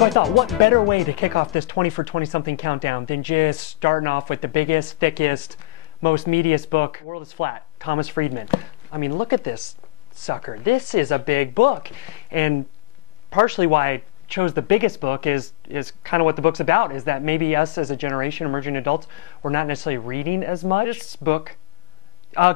So I thought, what better way to kick off this 20 for 20-something countdown than just starting off with the biggest, thickest, most meatiest book. The World is Flat, Thomas Friedman. I mean, look at this sucker. This is a big book. And partially why I chose the biggest book is kind of what the book's about, is that maybe us as a generation, emerging adults, we're not necessarily reading as much. This book,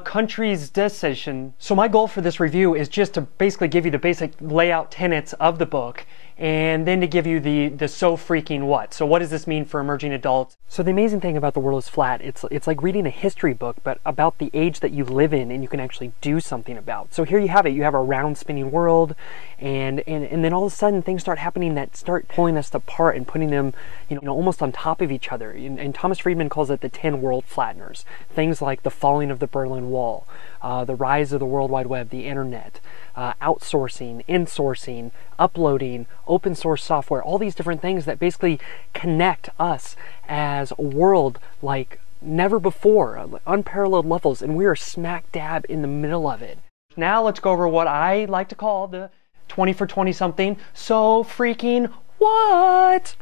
Country's Decision. So my goal for this review is just to basically give you the basic layout tenets of the book, and then to give you the so freaking what. So what does this mean for emerging adults? So the amazing thing about The World is Flat, it's like reading a history book, but about the age that you live in and you can actually do something about. So here you have it. You have a round spinning world, and then all of a sudden things start happening that start pulling us apart and putting them, you know, almost on top of each other. And Thomas Friedman calls it the 10 world flatteners. Things like the falling of the Berlin Wall, the rise of the World Wide Web, the internet, outsourcing, insourcing, uploading, open source software, all these different things that basically connect us as a world like never before, unparalleled levels, and we are smack dab in the middle of it. Now let's go over what I like to call the 20 for 20-something so freaking what?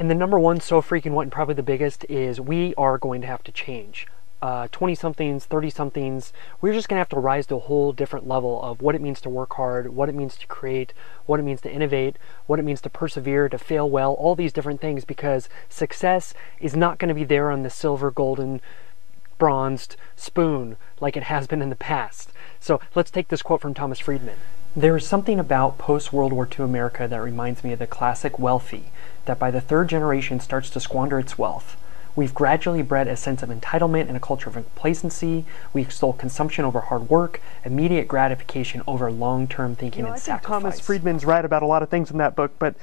And the number one so freaking what, and probably the biggest, is we are going to have to change. 20-somethings, 30-somethings, we're just going to have to rise to a whole different level of what it means to work hard, what it means to create, what it means to innovate, what it means to persevere, to fail well, all these different things, because success is not going to be there on the silver, golden, bronzed spoon like it has been in the past. So let's take this quote from Thomas Friedman. There is something about post-World War II America that reminds me of the classic wealthy, that by the third generation starts to squander its wealth. We've gradually bred a sense of entitlement and a culture of complacency. We extol consumption over hard work, immediate gratification over long-term thinking and sacrifice. I think Thomas Friedman's right about a lot of things in that book, but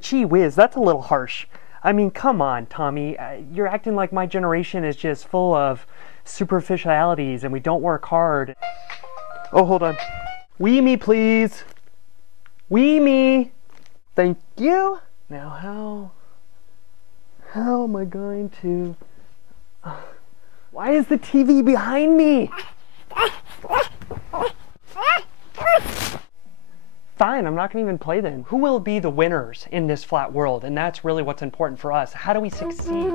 gee whiz, that's a little harsh. I mean, come on, Tommy. You're acting like my generation is just full of superficialities and we don't work hard. Oh, hold on. Wee me, please. Wee me. Thank you. Now how am I going to... Why is the TV behind me? Fine, I'm not going to even play then. Who will be the winners in this flat world? And that's really what's important for us. How do we succeed?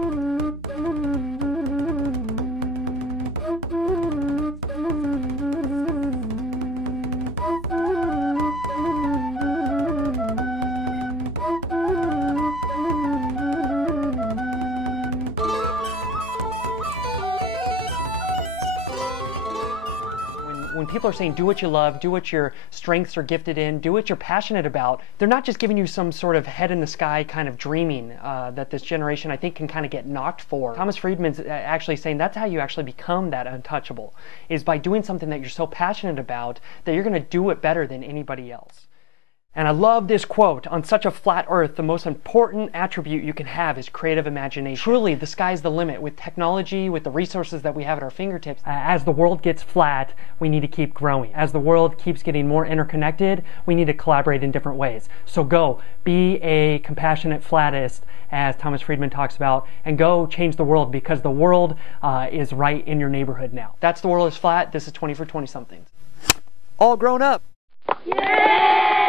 When people are saying do what you love, do what your strengths are gifted in, do what you're passionate about, they're not just giving you some sort of head in the sky kind of dreaming that this generation, I think, can kind of get knocked for. Thomas Friedman's actually saying that's how you actually become that untouchable, is by doing something that you're so passionate about that you're going to do it better than anybody else. And I love this quote, on such a flat earth, the most important attribute you can have is creative imagination. Truly, the sky's the limit. With technology, with the resources that we have at our fingertips, as the world gets flat, we need to keep growing. As the world keeps getting more interconnected, we need to collaborate in different ways. So go, be a compassionate flattist, as Thomas Friedman talks about, and go change the world, because the world is right in your neighborhood now. That's The World is Flat. This is 20 for 20-somethings. All grown up. Yay!